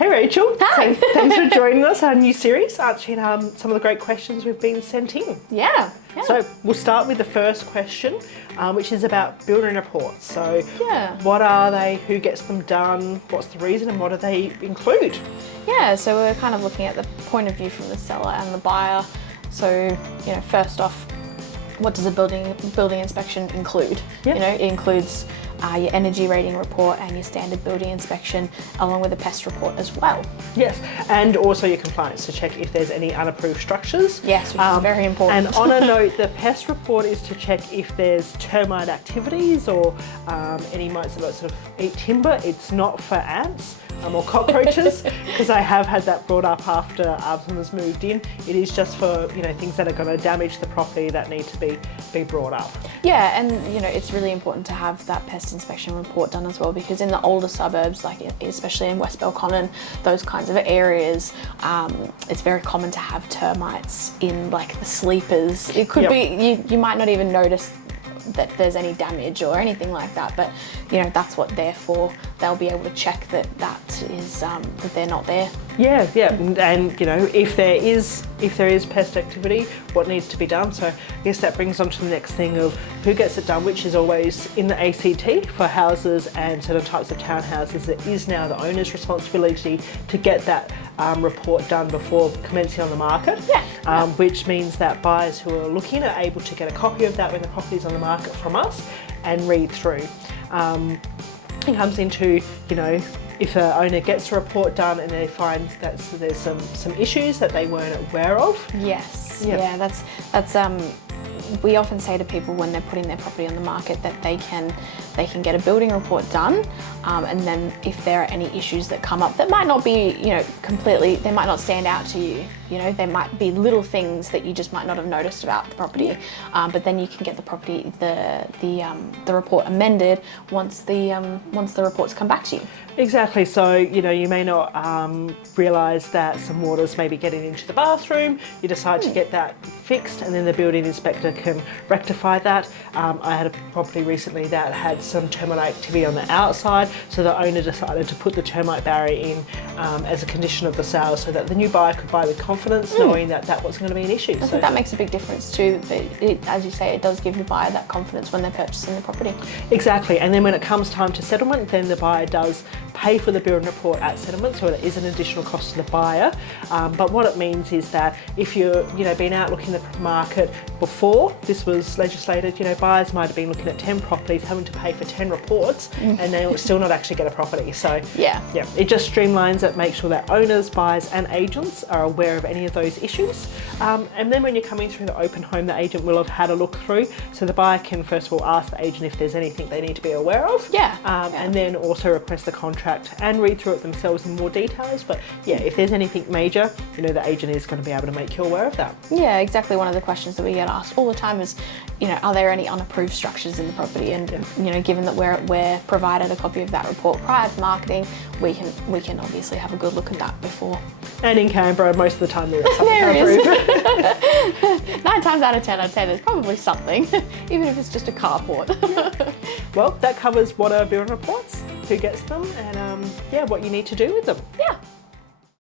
Hey Rachel. Hi. So, thanks for joining us, our new series, answering some of the great questions we've been sent in. Yeah. So we'll start with the first question, which is about building reports. So what are they, who gets them done, what's the reason, and what do they include? Yeah, so we're kind of looking at the point of view from the seller and the buyer. So, first off, what does a building inspection include? Yep. It includes your energy rating report and your standard building inspection, along with a pest report as well. Yes, and also your compliance to check if there's any unapproved structures. Yes, which is very important. And on a note, the pest report is to check if there's termite activities or any mites that sort of eat timber. It's not for ants or cockroaches, because I have had that brought up after someone's moved in. It is just for things that are going to damage the property that need to be brought up. Yeah, and it's really important to have that pest inspection report done as well, because in the older suburbs, like especially in West Belconnen, those kinds of areas, it's very common to have termites in like the sleepers. It could be, you might not even notice that there's any damage or anything like that, but that's what they're for. They'll be able to check that that they're not there. Yeah, and if there is pest activity, what needs to be done. So I guess that brings on to the next thing of who gets it done, which is always in the ACT for houses and certain types of townhouses. It is now the owner's responsibility to get that report done before commencing on the market. Which means that buyers who are looking are able to get a copy of that when the property is on the market from us and read through. It comes into, if the owner gets a report done and they find that there's some issues that they weren't aware of. Yes. Yeah, that's we often say to people when they're putting their property on the market that they can get a building report done, and then if there are any issues that come up that might not be completely, they might not stand out to you. There might be little things that you just might not have noticed about the property, but then you can get the property the report amended once the reports come back to you. Exactly. So you may not realise that some water's maybe getting into the bathroom. You decide to get that fixed, and then the building inspector can rectify that. I had a property recently that had some termite activity on the outside, so the owner decided to put the termite barrier in as a condition of the sale, so that the new buyer could buy with confidence, knowing that that wasn't going to be an issue. I think that makes a big difference too. As you say, it does give the buyer that confidence when they're purchasing the property. Exactly. And then when it comes time to settlement, then the buyer does pay for the building report at settlement, so it is an additional cost to the buyer. But what it means is that if you're been out looking at the market before this was legislated, buyers might have been looking at 10 properties, having to pay for 10 reports, and they will still not actually get a property. So it just streamlines it, makes sure that owners, buyers and agents are aware of any of those issues. And then when you're coming through the open home, the agent will have had a look through, so the buyer can first of all ask the agent if there's anything they need to be aware of, and then also request the contract and read through it themselves in more details. But if there's anything major, the agent is going to be able to make you aware of that. Yeah, exactly. One of the questions that we get asked all the time is, are there any unapproved structures in the property? And given that we're provided a copy of that report prior to marketing, we can obviously have a good look at that before. And in Canberra, most of the time there is something unapproved. 9 times out of 10, I'd say there's probably something, even if it's just a carport. Well, that covers what are building reports, who gets them, and what you need to do with them. Yeah.